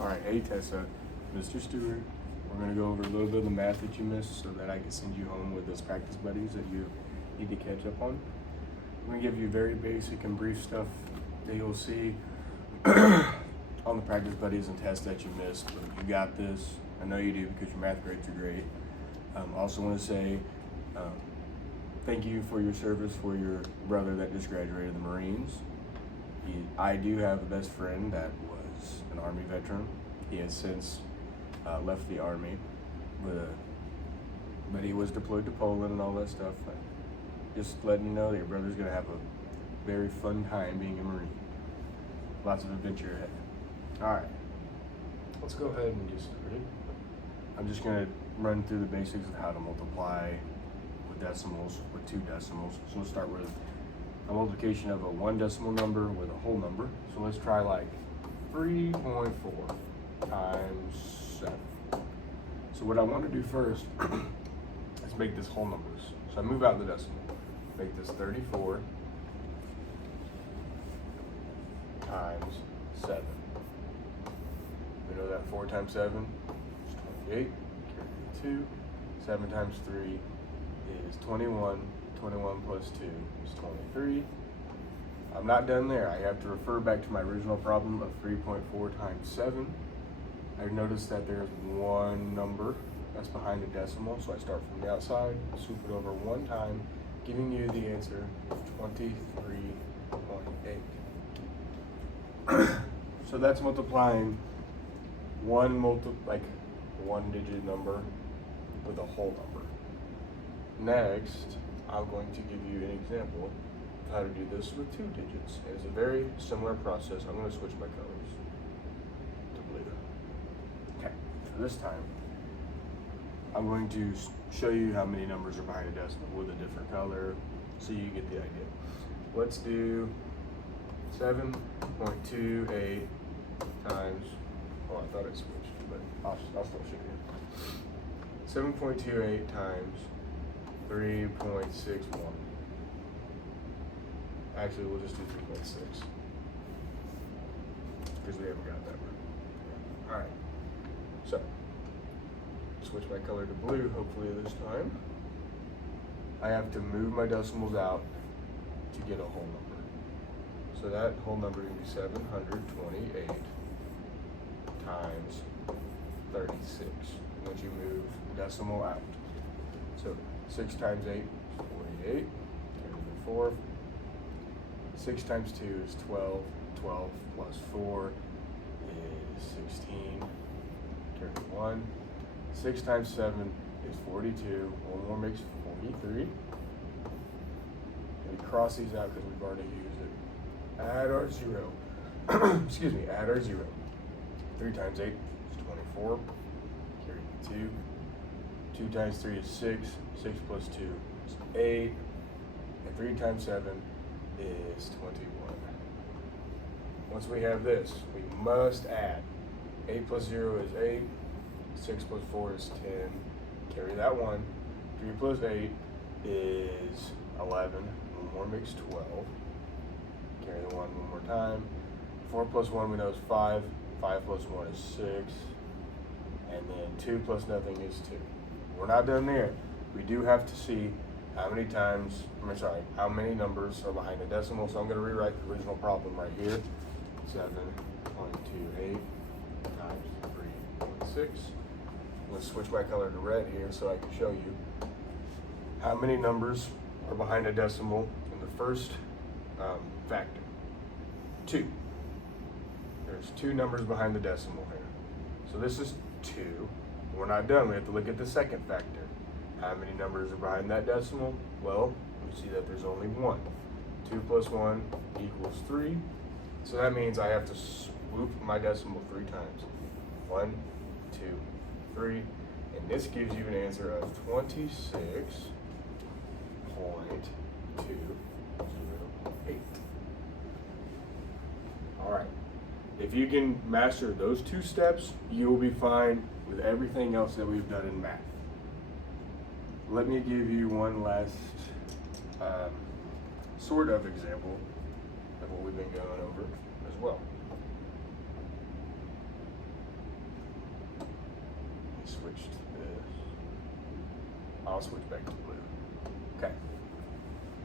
All right, hey Tessa, Mr. Stewart. We're gonna go over a little bit of the math that you missed so that I can send you home with those practice buddies that you need to catch up on. I'm gonna give you very basic and brief stuff that you'll see on the practice buddies and tests that you missed, but you got this. I know you do because your math grades are great. I also want to say thank you for your service for your brother that just graduated the Marines. I do have a best friend that was an Army veteran. He has since left the Army, but he was deployed to Poland and all that stuff. Just letting you know that your brother's gonna have a very fun time being a Marine. Lots of adventure ahead. All right, let's go ahead and get started. I'm just gonna run through the basics of how to multiply with decimals, with two decimals. So let's start with a multiplication of a one decimal number with a whole number. So let's try like 3.4 times 7. So what I want to do first is make this whole numbers. So I move out the decimal, make this 34 times 7. We know that 4 times 7 is 28, carry 2. 7 times 3 is 21. 21 plus 2 is 23. I'm not done there. I have to refer back to my original problem of 3.4 times 7. I noticed that there's one number that's behind the decimal, so I start from the outside, swoop it over one time, giving you the answer of 23.8. So that's multiplying one digit number with a whole number. Next, I'm going to give you an example of how to do this with 2 digits. And it's a very similar process. I'm going to switch my colors to blue. Okay, for this time, I'm going to show you how many numbers are behind a decimal with a different color so you get the idea. Let's do 7.28 times, oh, I thought it switched, but I'll still show you. 7.28 times 3.61. Actually, we'll just do 3.6 because we haven't got that one. All right. So, switch my color to blue, hopefully this time. I have to move my decimals out to get a whole number. So that whole number is going to be 728 times 36 once you move the decimal out. So 6 times 8 is 48, carry the 4. 6 times 2 is 12, 12 plus 4 is 16, carry the 1. 6 times 7 is 42, one more makes 43. And we cross these out because we've already used it. Add our 0, excuse me, add our 0. 3 times 8 is 24, carry the 2. 2 times 3 is 6, 6 plus 2 is 8, and 3 times 7 is 21. Once we have this, we must add. 8 plus 0 is 8, 6 plus 4 is 10, carry that 1. 3 plus 8 is 11, one more makes 12, carry the 1 more time. 4 plus 1 we know is 5, 5 plus 1 is 6, and then 2 plus nothing is 2. We're not done there. We do have to see how many numbers are behind the decimal. So I'm going to rewrite the original problem right here. 7.28 times 3.6. Let's switch my color to red here so I can show you how many numbers are behind a decimal in the first factor. 2. There's 2 numbers behind the decimal here. So this is 2. We're not done. We have to look at the second factor. How many numbers are behind that decimal? Well, we see that there's only 1. 2 plus 1 equals 3. So that means I have to swoop my decimal 3 times. 1, 2, 3. And this gives you an answer of 26.208. All right. If you can master those 2 steps, you will be fine with everything else that we've done in math. Let me give you one last sort of example of what we've been going over as well. switch to this. I'll switch back to blue. Okay.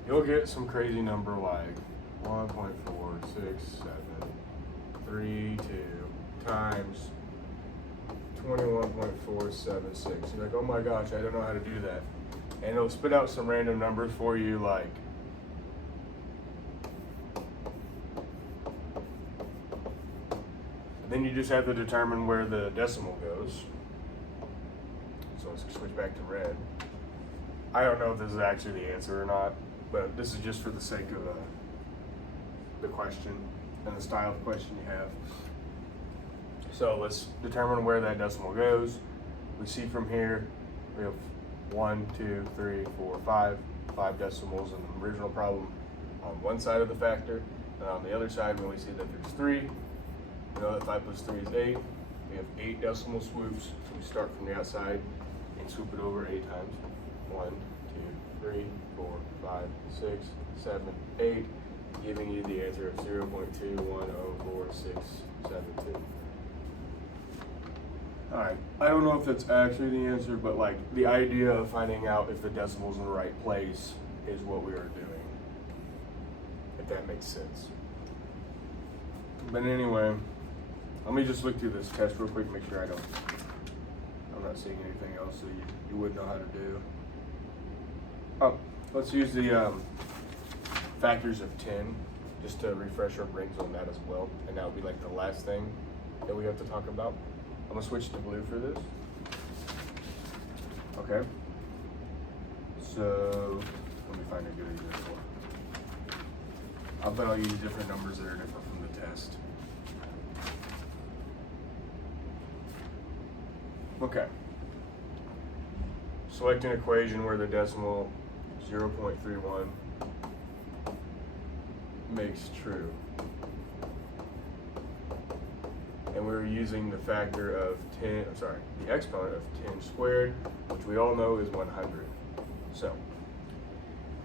You'll get some crazy number like 1.46732 times 21.476. You're like, oh my gosh, I don't know how to do that. And it'll spit out some random numbers for you like then you just have to determine where the decimal goes. So let's switch back to red. I don't know if this is actually the answer or not, but this is just for the sake of the question and the style of question you have. So let's determine where that decimal goes. We see from here, we have 1, 2, 3, 4, 5 decimals in the original problem on one side of the factor, and on the other side, when we see that there's 3, we know that 5 plus 3 is 8. We have 8 decimal swoops, so we start from the outside and swoop it over 8 times. 1, 2, 3, 4, 5, 6, 7, 8, giving you the answer of 0.2104672. Alright, I don't know if that's actually the answer, but like the idea of finding out if the decimal's in the right place is what we are doing. If that makes sense. But anyway, let me just look through this test real quick, make sure I'm not seeing anything else that you would know how to do. Oh, let's use the factors of 10 just to refresh our brains on that as well. And that would be like the last thing that we have to talk about. I'm gonna switch to blue for this. Okay. So let me find a good example. I bet I'll use different numbers that are different from the test. Okay. Select an equation where the decimal 0.31 makes true. And we're using the factor of the exponent of 10 squared, which we all know is 100. So,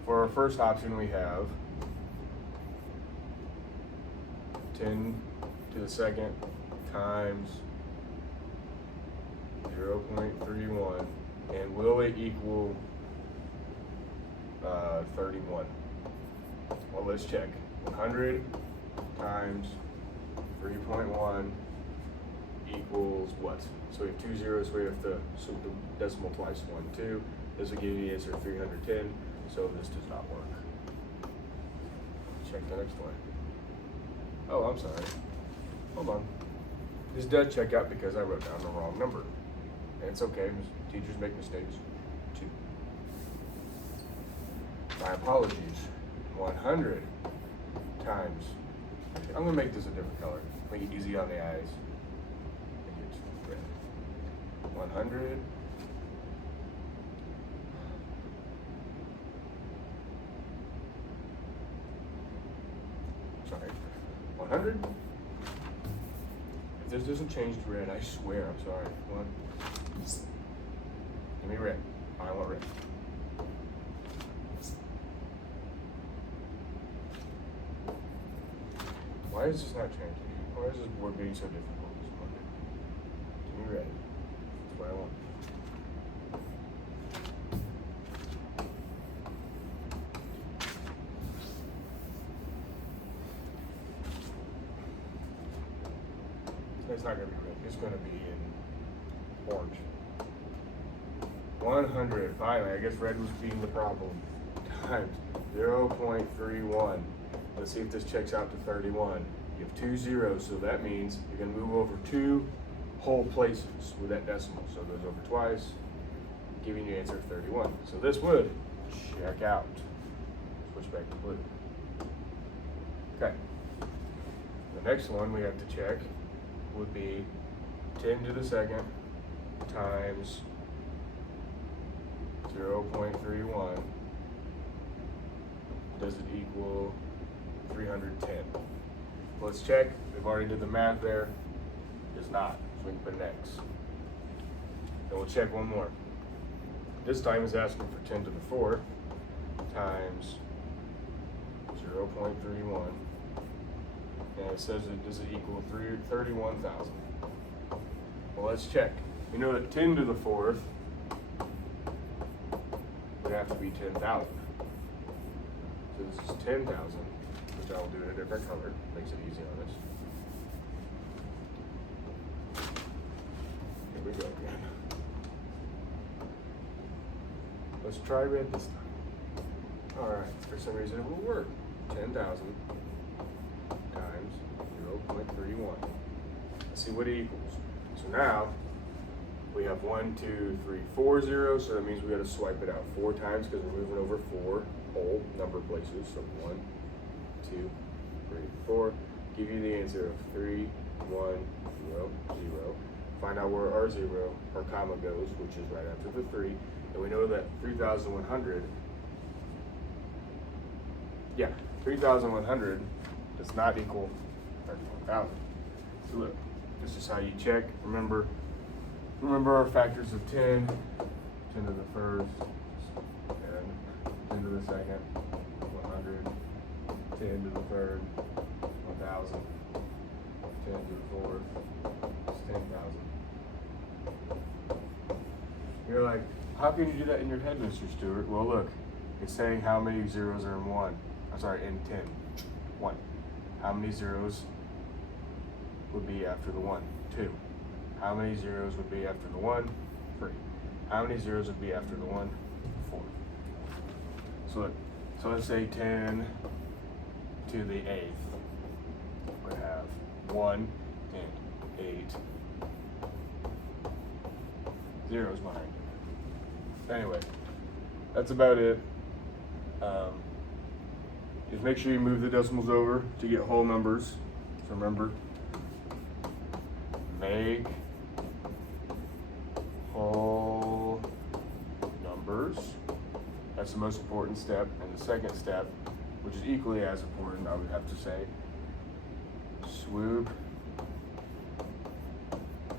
for our first option we have 10 to the second times 0.31, and will it equal 31? Well, let's check. 100 times 3.1 equals what? So we have 2 zeros, so we have to swoop the decimal twice. 1, 2. This will give you the answer of 310, so this does not work. Check the next one. Oh, I'm sorry. Hold on. This does check out because I wrote down the wrong number. And it's okay, teachers make mistakes too. My apologies. 100 times, I'm gonna make this a different color, make it easy on the eyes. 100 100. If this doesn't change to red, I swear, I'm sorry. Give me red. I want red. Why is this not changing? Why is this board being so difficult this morning? Give me red. That's what I want. It's not going to be red. It's going to be in orange. 100. Finally, I guess red was being the problem. Times 0.31. Let's see if this checks out to 31. You have 2 zeros, so that means you're going to move over 2 whole places with that decimal. So it goes over twice, giving you an answer of 31. So this would check out. Switch back to blue. Okay. The next one we have to check would be 10 to the second times 0.31. Does it equal 310? Let's check. We've already did the math there. It does not. So we can put an X. Then we'll check one more. This time it's asking for 10 to the 4 times 0.31. And it says does it equal 31,000? Well, let's check. We know that 10 to the fourth would have to be 10,000. So this is 10,000, which I'll do in a different color. Makes it easy on us. Here we go again. Let's try red this time. All right, for some reason it will work. 10,000 times 0.31. Let's see what it equals. So now we have 1, 2, 3, 4 zeros, so that means we got to swipe it out 4 times because we're moving over 4 whole number places. So 1, 2, 3, 4. Give you the answer of 3, 1, 0, 0. Find out where our 0, our comma goes, which is right after the 3. And we know that 3,100, 3,100 does not equal 31,000. So look, this is how you check. Remember our factors of 10, 10 to the first, and 10 to the second, 100, 10 to the third, 1,000, 10 to the fourth, it's 10,000. You're like, how can you do that in your head, Mr. Stewart? Well, look, it's saying how many zeros are in 1. I'm sorry, in 10. 1. How many zeros would be after the 1? 2. How many zeros would be after the 1? 3. How many zeros would be after the 1? 4. So look, so let's say 10 to the 8th would have 1 and 8 zeros behind it. Anyway, that's about it. Just make sure you move the decimals over to get whole numbers. So remember, make whole numbers. That's the most important step. And the second step, which is equally as important, I would have to say, swoop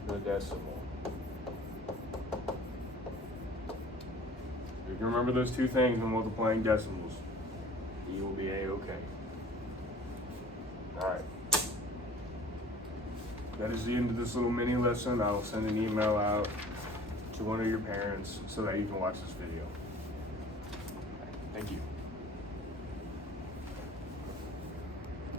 the decimal. You can remember those two things when multiplying decimals. You will be A-okay. All right. That is the end of this little mini lesson. I will send an email out to one of your parents so that you can watch this video. Thank you.